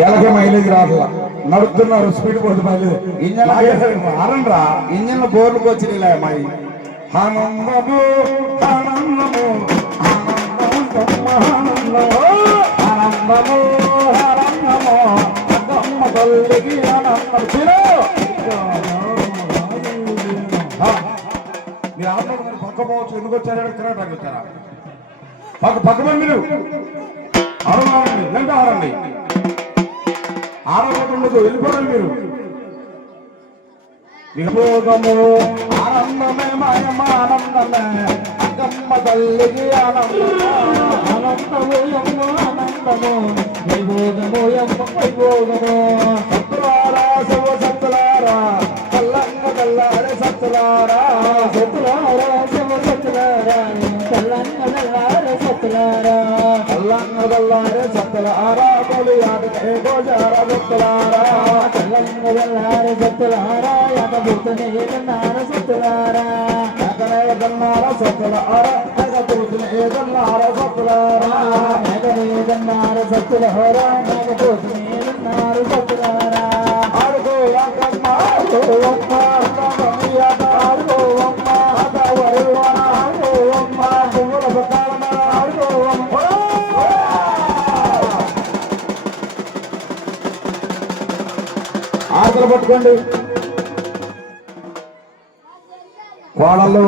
ఎలాగే మైలేజ్ రాదు నడుపుతున్నారు స్పీడ్ పోతే మైలేజ్ ఇంజన్ ఆరండ్రా ఇంజన్ బోర్లకు వచ్చినాయిలే అమ్మాయి ఆనందము ఆనందము ఆనందము ఆనందము ఆనందము అమ్మ తల్లికి ఆనందం మీరు ఆనందం పక్క పోవచ్చు ఎందుకు వచ్చారా కిరాటానికి వచ్చారా పక్క మీరు ఆరండి లేదంటే ఆరండి ఆరోగ్యం వెళ్ళిపోవాలి మీరు విభోగము ఆనందమే మాయమ్మ ఆనందమే అక్కమ్మ తల్లికి ఆనందము ఆనందము అమ్మ ఆనందము వైభోగము అమ్మ వైభోగము సత్తులారా శివ సత్తులారా కల్లంగ కల్లారే సత్తులారా సత్తులారా శివ సత్తులారా కల్లంగ కల్లారే సత్తులారా కల్లంగ కల్లారే సత్తులారా తొలి ఆటకే గోజార సత్తులారా కల్లంగ కల్లారే సత్తులారా యాకబూతనే కన్నార సత్తులారా యాకనే కన్నార సత్తులారా యాకబూతనే కన్నార సత్తులారా యాకనే కన్నార సత్తులారా యాకబూతనే కన్నార సత్తులారా ఆడుకో రాకమ్మ ఆడుకో అమ్మ అమ్మయ్యాట ఆడుకో అమ్మ ఆడవరువాన ఆడుకో అమ్మ పువ్వుల సకాలన ఆడుకో అమ్మ ఆకలి పట్టుకోండి కోడళ్ళు